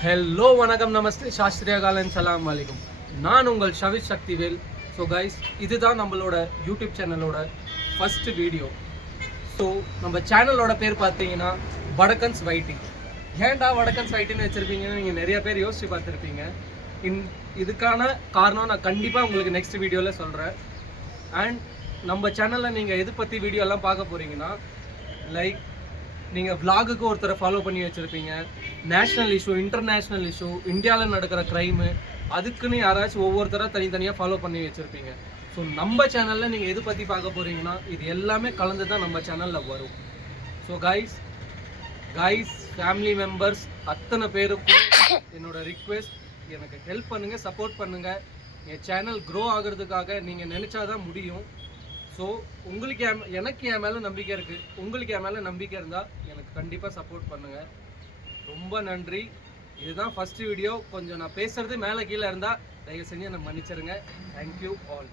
Hello வணக்கம் நமஸ்தே சாஸ்திரியா காலன் சலாம் வலைக்கும். நான் உங்கள் ஷவித் சக்திவேல். ஸோ கைஸ், இதுதான் நம்மளோட யூடியூப் சேனலோட ஃபஸ்ட்டு வீடியோ. ஸோ நம்ம சேனலோட பேர் பார்த்தீங்கன்னா வடக்கன்ஸ் வைட்டி. ஏன்டா வடக்கன்ஸ் வைட்டின்னு வச்சுருப்பீங்கன்னு நீங்கள் நிறைய பேர் யோசிச்சு பார்த்துருப்பீங்க. இதுக்கான காரணம் நான் கண்டிப்பாக உங்களுக்கு நெக்ஸ்ட் வீடியோவில் சொல்கிறேன். அண்ட் நம்ம சேனலில் நீங்கள் எது பற்றி வீடியோலாம் பார்க்க போகிறீங்கன்னா, லைக் நீங்கள் விலாகுக்கு ஒருத்தரை ஃபாலோ பண்ணி வச்சுருப்பீங்க, நேஷ்னல் இஷ்யூ, இன்டர்நேஷ்னல் இஷ்யூ, இந்தியாவில் நடக்கிற க்ரைமு, அதுக்குன்னு யாராச்சும் ஒவ்வொருத்தராக தனித்தனியாக ஃபாலோ பண்ணி வச்சுருப்பீங்க. ஸோ நம்ம சேனலில் நீங்கள் எது பற்றி பார்க்க போகிறீங்கன்னா இது எல்லாமே கலந்து தான் நம்ம சேனலில் வரும். ஸோ கைஸ் ஃபேமிலி மெம்பர்ஸ் அத்தனை பேருக்கும் என்னோட ரிக்வெஸ்ட், எனக்கு ஹெல்ப் பண்ணுங்கள், சப்போர்ட் பண்ணுங்கள். என் சேனல் க்ரோ ஆகிறதுக்காக நீங்கள் நினச்சாதான் முடியும். ஸோ உங்களுக்கு எனக்கு என் மேலே நம்பிக்கை இருக்குது. உங்களுக்கு என் மேலே நம்பிக்கை இருந்தால் எனக்கு கண்டிப்பாக சப்போர்ட் பண்ணுங்கள். ரொம்ப நன்றி. இதுதான் ஃபஸ்ட்டு வீடியோ. கொஞ்சம் நான் பேசுகிறது மேலே கீழே இருந்தால் தயவு செஞ்சு என்னை மன்னிச்சிருங்க. Thank you all.